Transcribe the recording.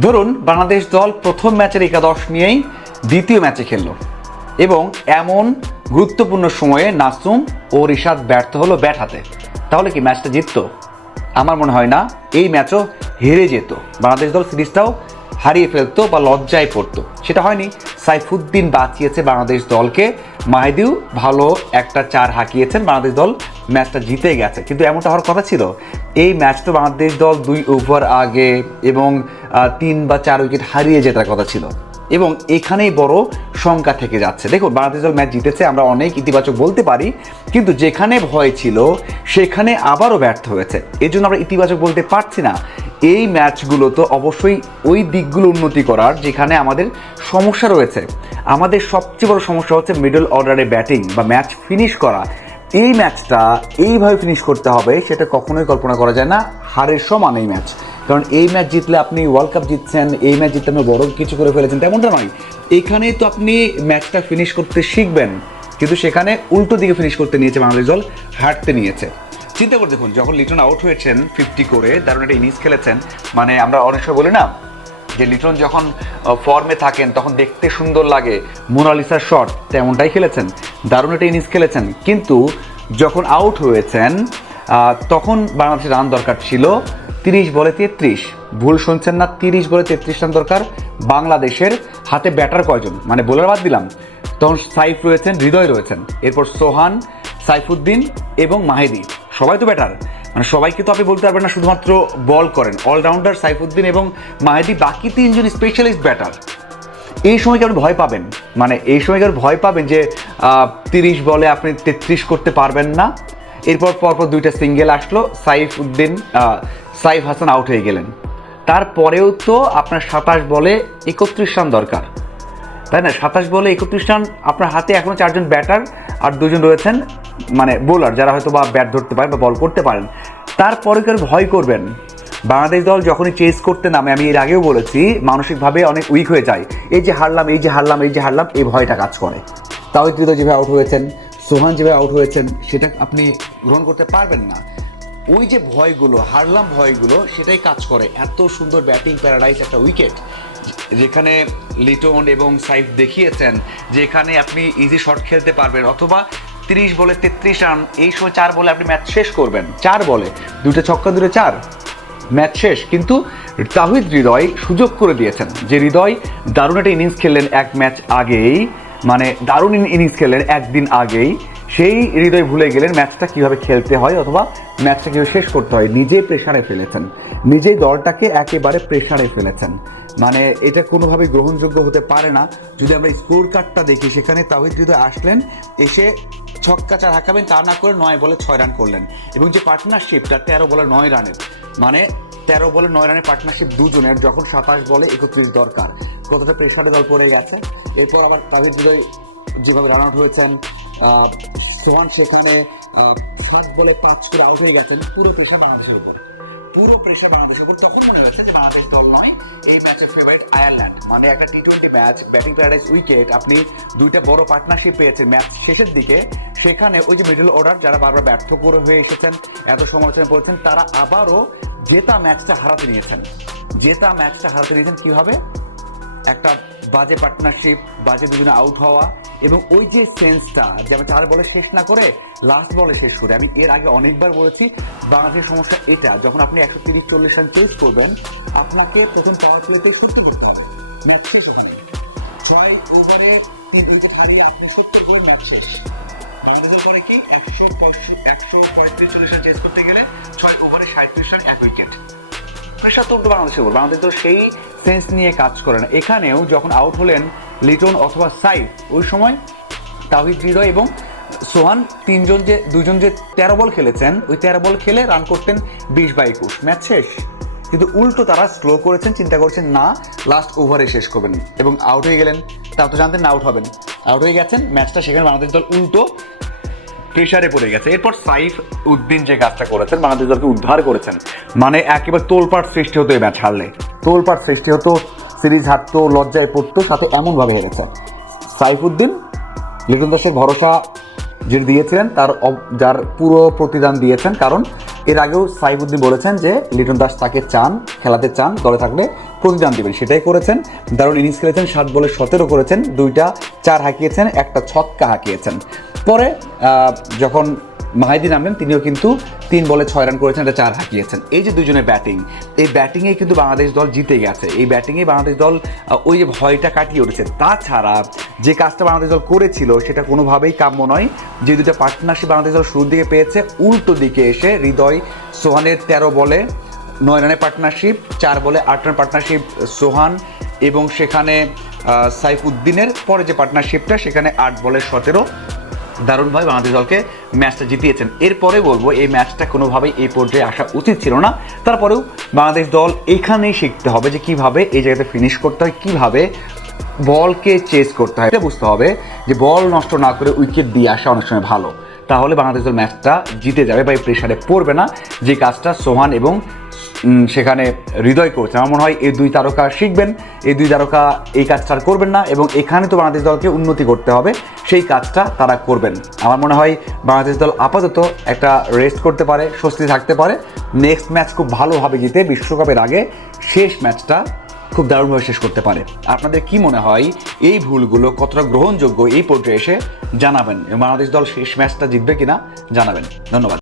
ধরুন, বাংলাদেশ দল প্রথম ম্যাচের একাদশ নিয়েই দ্বিতীয় ম্যাচে খেললো এবং এমন গুরুত্বপূর্ণ সময়ে নাসুম ও রিশাদ ব্যর্থ হলো ব্যাট হাতে। তাহলে কি ম্যাচটা জিততো? আমার মনে হয় না। এই ম্যাচও হেরে যেত। বাংলাদেশ দল সিরিজটাও হারিয়ে ফেলতো বা লজ্জায় পড়তো। সেটা হয়নি। সাইফুদ্দিন বাঁচিয়েছে বাংলাদেশ দলকে। মাহিদিও ভালো একটা চার হাঁকিয়েছেন বাংলাদেশ দল ম্যাচটা জিতে গেছে। কিন্তু এমনটা হওয়ার কথা ছিল, এই ম্যাচটা বাংলাদেশ দল দুই ওভার আগে এবং তিন বা চার উইকেট হারিয়ে জেতার কথা ছিল। এবং এখানেই বড় শঙ্কা থেকে যাচ্ছে। দেখুন, বাংলাদেশ দল ম্যাচ জিতেছে, আমরা অনেক ইতিবাচক বলতে পারি, কিন্তু যেখানে ভয় ছিল, সেখানে আবারও ব্যর্থ হয়েছে। এই জন্য আমরা ইতিবাচক বলতে পারছি না। এই ম্যাচগুলো তো অবশ্যই ওই দিকগুলো উন্নতি করার, যেখানে আমাদের সমস্যা রয়েছে। আমাদের সবচেয়ে বড় সমস্যা হচ্ছে মিডল অর্ডারে ব্যাটিং বা ম্যাচ ফিনিশ করা। এই ম্যাচটা এইভাবে ফিনিশ করতে হবে, সেটা কখনোই কল্পনা করা যায় না। হারের সমান এই ম্যাচ। কারণ এই ম্যাচ জিতলে আপনি ওয়ার্ল্ড কাপ জিতছেন, এই ম্যাচ জিতলে আপনি বড় কিছু করে ফেলেছেন, তেমনটা নয়। এখানেই তো আপনি ম্যাচটা ফিনিশ করতে শিখবেন, কিন্তু সেখানে উল্টো দিকে ফিনিশ করতে নিয়েছে বাংলাদেশ দল, হারতে নিয়েছে। চিন্তা করে দেখুন, যখন লিটন আউট হয়েছেন ফিফটি করে, দারুণ একটা ইনিংস খেলেছেন মানে আমরা অনেক সময় বলি না যে লিটন যখন ফর্মে থাকেন, তখন দেখতে সুন্দর লাগে। মোনালিসার শট তেমনটাই খেলেছেন। দারুণ একটা ইনিংস খেলেছেন। কিন্তু যখন আউট হয়েছেন তখন বাংলাদেশের রান দরকার ছিল তিরিশ বলে তেত্রিশ। ভুল শুনছেন না, তিরিশ বলে তেত্রিশ রান দরকার। বাংলাদেশের হাতে ব্যাটার কয়জন? মানে বোলার বাদ দিলাম। তখন সাইফ রয়েছেন, হৃদয় রয়েছেন। এরপর সোহান, সাইফুদ্দিন এবং মাহেদি। সবাই তো ব্যাটার মানে সবাইকে তো আপনি বলতে পারবেন না, শুধুমাত্র বল করেন। অলরাউন্ডার সাইফুদ্দিন এবং মাহেদি, বাকি তিনজন স্পেশালিস্ট ব্যাটার এই সময়কে আপনি ভয় পাবেন? মানে এই সময়কে আপনি ভয় পাবেন যে তিরিশ বলে আপনি তেত্রিশ করতে পারবেন না? এরপর পরপর দুইটা সিঙ্গেল আসলো, সাইফ উদ্দিন সাইফ হাসান আউট হয়ে গেলেন। তারপরেও তো আপনার সাতাশ বলে একত্রিশ রান দরকার। তাই না? সাতাশ বলে একত্রিশ রান, আপনার হাতে এখনও চারজন ব্যাটার আর দুজন রয়েছেন মানে বোলার যারা হয়তো বা ব্যাট ধরতে পারেন বা বল করতে পারেন। তারপরে কেউ ভয় করবেন? বাংলাদেশ দল যখনই চেস করতে নামে, আমি এর আগেও বলেছি, মানসিকভাবে অনেক উইক হয়ে যায়। এই যে হারলাম, এই যে হারলাম, এই যে হারলাম, এই ভয়টা কাজ করে। তাও হৃদয় যেভাবে আউট হয়েছেন, সোহান যেভাবে আউট হয়েছেন, সেটা আপনি গ্রহণ করতে পারবেন না। ওই যে ভয়গুলো, হারলাম ভয়গুলো, সেটাই কাজ করে। এত সুন্দর ব্যাটিং প্যারাডাইস একটা উইকেট যেখানে লিটন এবং সাইফ দেখিয়েছেন যে এখানে আপনি ইজি শট খেলতে পারবেন, অথবা তিরিশ বলে তেত্রিশ রান, এই সময় চার বলে আপনি ম্যাচ শেষ করবেন। চার বলে দুটো ছক্কা দুটো চার। ম্যাচ শেষ, কিন্তু তাহিদ হৃদয় সুযোগ করে দিয়েছেন, যে হৃদয় দারুণ একটা ইনিংস খেললেন এক ম্যাচ আগেই মানে দারুণ ইনিংস খেললেন একদিন আগেই, সেই হৃদয় ভুলে গেলেন ম্যাচটা কীভাবে খেলতে হয় অথবা ম্যাচটা কীভাবে শেষ করতে হয়, নিজেই প্রেশারে ফেলেছেন, নিজেই দলটাকে একেবারে প্রেশারে ফেলেছেন। মানে এটা কোনোভাবেই গ্রহণযোগ্য হতে পারে না। যদি আমরা স্কোর কার্ডটা দেখি, সেখানে তাহিদ হৃদয় আসলেন, এসে ছক্কা চার হাঁকাবেন, তা না করে নয় বলে ছয় রান করলেন। এবং যে পার্টনারশিপটা তেরো বলে নয় রানের মানে তেরো বলে নয় রানের পার্টনারশিপ দুজনের, যখন সাতাশ বলে একত্রিশ দরকার। কতটা প্রেশারে দল পড়ে গেছে? এরপর আবার তাদের হৃদয় যেভাবে রান আউট হয়েছেন সোহান সেখানে সাত বলে পাঁচ করে আউট হয়ে গেছেন, পুরো প্রেশার মানুষের উপর পুরো প্রেশার বাংলাদেশের উপর তখন মনে হয়েছে যে বাংলাদেশ দল নয়, এই ম্যাচের ফেভারিট আয়ারল্যান্ড মানে একটা T twenty match batting paradise wicket আপনি দুইটা বড় পার্টনারশিপ পেয়েছেন ম্যাচ শেষের দিকে। সেখানে ওই যে মিডল অর্ডার যারা বারবার ব্যর্থ করে হয়ে এসেছেন, এত সমালোচনা করেছেন, তারা আবারও জেতা ম্যাচটা হারাতে নিয়েছেন। জেতা ম্যাচটা হারাতে নিয়েছেন কীভাবে? একটা বাজে পার্টনারশিপ বাজে দুজনে আউট হওয়া এবং ওই যে সেন্সটা যে আমি চার বলে শেষ না করে লাস্ট বলে শেষ করে, আমি এর আগে অনেকবার বলেছি বাংলাদেশের সমস্যা এটা, যখন আপনি একশো তিরিশ, চল্লিশ রান চেস করবেন, আপনাকে প্রথম পাওয়ার প্লেতে সত্যি করতে হবে ম্যাচ শেষ হবে। ছয় ওভারে একশো একশো পঁয়ত্রিশ চল্লিশ রান চেস করতে গেলে ছয় ওভারে সাঁত্রিশ রান, এক উইকেট প্রেশার তো বাংলাদেশের উপর বাংলাদেশ তো সেই সেন্স নিয়ে কাজ করে না। এখানেও যখন আউট হলেন লিটন অথবা সাইফ, ওই সময় তাহিদ হৃদয় এবং সোহান তিনজন যে, দুজন যে তেরো বল খেলেছেন, ওই তেরো বল খেলে রান করতেন বিশ বা একুশ। ম্যাচ শেষ। কিন্তু উল্টো তারা স্লো করেছেন, চিন্তা করছেন, না লাস্ট ওভারে শেষ করবেন। এবং আউট হয়ে গেলেন তাও তো জানতেন না আউট হবেন। আউট হয়ে গেছেন ম্যাচটা সেখানে বাংলাদেশ দল উল্টো প্রেশারে পড়ে গেছে। এরপর সাইফ উদ্দিন যে কাজটা করেছেন বাংলাদেশ দলকে উদ্ধার করেছেন মানে একেবারে তোলপাট সৃষ্টি হতো এই ম্যাচ হারলে। তোলপাট সৃষ্টি হতো, সিরিজ হারতো, লজ্জায় পড়তো, সাথে এমনভাবে হেরেছে। সাইফুদ্দিন লিটন দাসের ভরসা যিনি দিয়েছিলেন, তার যার পুরো প্রতিদান দিয়েছেন, কারণ এর আগেও সাইবুদ্দিন বলেছেন যে লিটন দাস তাকে চান, খেলাতে চান, দলে থাকলে প্রতিদান দিবেন। সেটাই করেছেন, দারুণ ইনিংস খেলেছেন, সাত বলে সতেরো করেছেন, দুইটা চার হাঁকিয়েছেন, একটা ছক্কা হাঁকিয়েছেন। পরে যখন মাহিদি নামলেন, তিনিও কিন্তু তিন বলে ছয় রান করেছেন, এটা চার হাঁকিয়েছেন। এই যে দুজনের ব্যাটিং, এই ব্যাটিংয়ে কিন্তু বাংলাদেশ দল জিতে গেছে। এই ব্যাটিংয়ে বাংলাদেশ দল ওই যে ভয়টা কাটিয়ে উঠেছে। তাছাড়া যে কাজটা বাংলাদেশ দল করেছিল, সেটা কোনোভাবেই কাম্য নয়। যে দুটো পার্টনারশিপ বাংলাদেশ দল শুরুর দিকে পেয়েছে, উল্টো দিকে এসে হৃদয় সোহানের তেরো বলে নয় রানের পার্টনারশিপ, চার বলে আট রান পার্টনারশিপ সোহান এবং সেখানে সাইফুদ্দিনের পরে যে পার্টনারশিপটা, সেখানে আট বলে সতেরো। দারুণভাবে বাংলাদেশ দলকে ম্যাচটা জিতিয়েছেন। এরপরে বলব, এই ম্যাচটা কোনোভাবেই এই পর্যায়ে আসা উচিত ছিল না। তারপরেও বাংলাদেশ দল এখানেই শিখতে হবে যে কীভাবে এই জায়গাতে ফিনিশ করতে হয়, কীভাবে বলকে চেস করতে হয়। এটা বুঝতে হবে যে বল নষ্ট না করে উইকেট দিয়ে আসা অনেক সময় ভালো। তাহলে বাংলাদেশ দল ম্যাচটা জিতে যাবে বা এই প্রেশারে পড়বে না। যে কাজটা সোহান এবং সেখানে হৃদয় করছে আমার মনে হয় এই দুই তারকা শিখবেন, এই দুই তারকা এই কাজটা আর করবেন না এবং এখানে তো বাংলাদেশ দলকে উন্নতি করতে হবে, সেই কাজটা তারা করবেন। আমার মনে হয় বাংলাদেশ দল আপাতত একটা রেস্ট করতে পারে, স্বস্তি থাকতে পারে। নেক্সট ম্যাচ খুব ভালোভাবে জিতে বিশ্বকাপের আগে শেষ ম্যাচটা খুব দারুণভাবে শেষ করতে পারে। আপনাদের কি মনে হয় এই ভুলগুলো কতটা গ্রহণযোগ্য এই পর্যায়ে এসে জানাবেন বাংলাদেশ দল শেষ ম্যাচটা জিতবে কিনা জানাবেন। ধন্যবাদ।